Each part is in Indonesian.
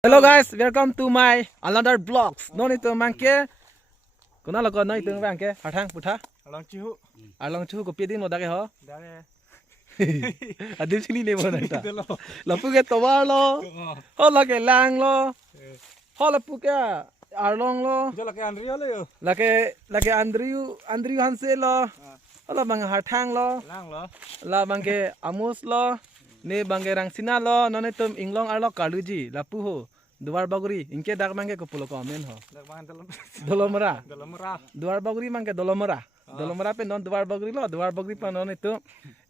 Hello guys, welcome to my another vlogs. No itu mangke. Kuna lo no itu mangke. Harthang putha. Along chu ko pidin mo dake ho. Adim sini le mo na ta. Lo pu ke towar lo. Ho la ke lang lo. Ho la pu ke arlong lo. Jo laki Andrio lo yo. La ke Andrew Hanse lo. Ho la bang harthang lo. Lang lo. La bangke Amus lo. Ne bangke Rangsina lo. No itu inglong arlo kaluji. La pu ho. Duar baguri, ingke dak mangke ko pulo komen ho. Dak mangan Dolomera. dalam Duar baguri mangke dolomera. Dolomera pe non duar baguri lo, duar baguri pa non itu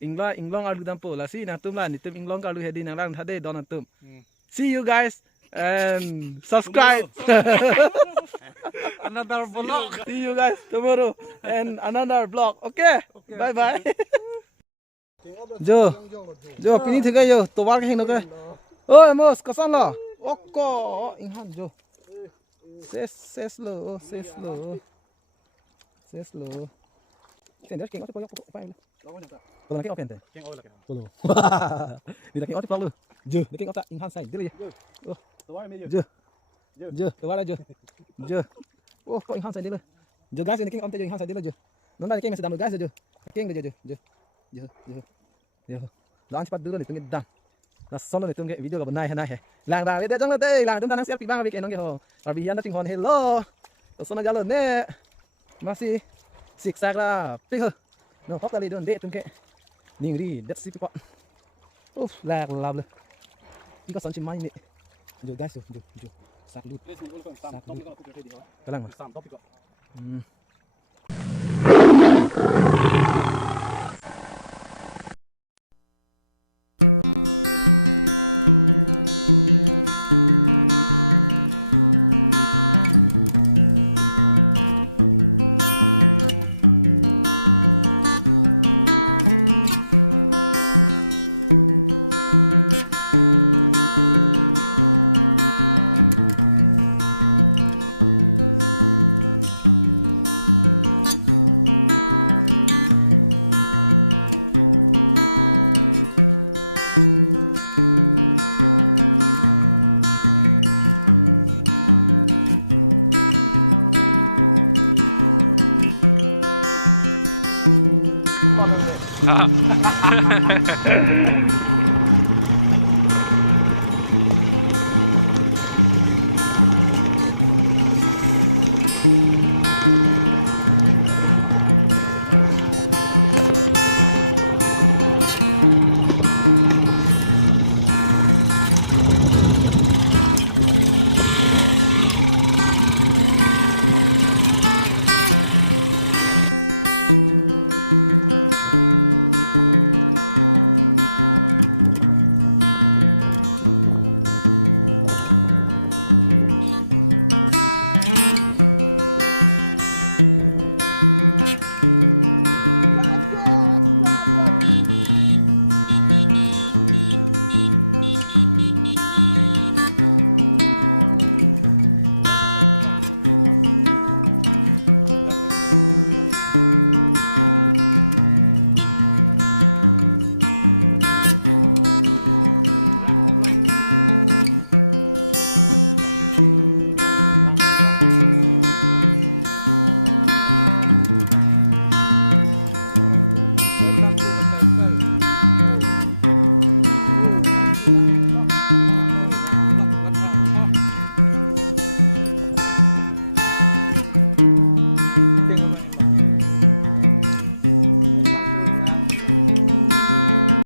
inglong alu dampo la si na tum la ni tum inglong alu hedi nang lang thade don tum. See you guys and subscribe. Another vlog. See you guys tomorrow and another vlog. Okay? Bye bye. Jo kini thikai yo, tobar ke hino ke. Oi mos kasan lo. Oko inhan jo. Ses lo. Sender keng oti poyo pa lo. Kalau keng opente. Keng ola keng. Kalau. Ni keng oti pa lo. Jo, ni keng ota inhan sai dile ya. Oh, Tawai me jo. Tawara jo. Oh, kok inhan sai dile. Jo guys, ni keng onte jo inhan sai dile jo. Nona ni keng masih dam guys jo. Keng jo. Launch pat dulu ni tungit dam. Nah, sono itu nggak video gak benar he. Lang ba, beda jangan teh, lang tentang selfie bang weekend nggak ho. Tapi yang nanti hello. Sono jalan ne. Masih siksak lah. Pih. No, hop kali don dek tungke. Ningri, that's sih pak. Lah lah. Ika sanchi main ni. Jo guys jo. Saklut. Kalang.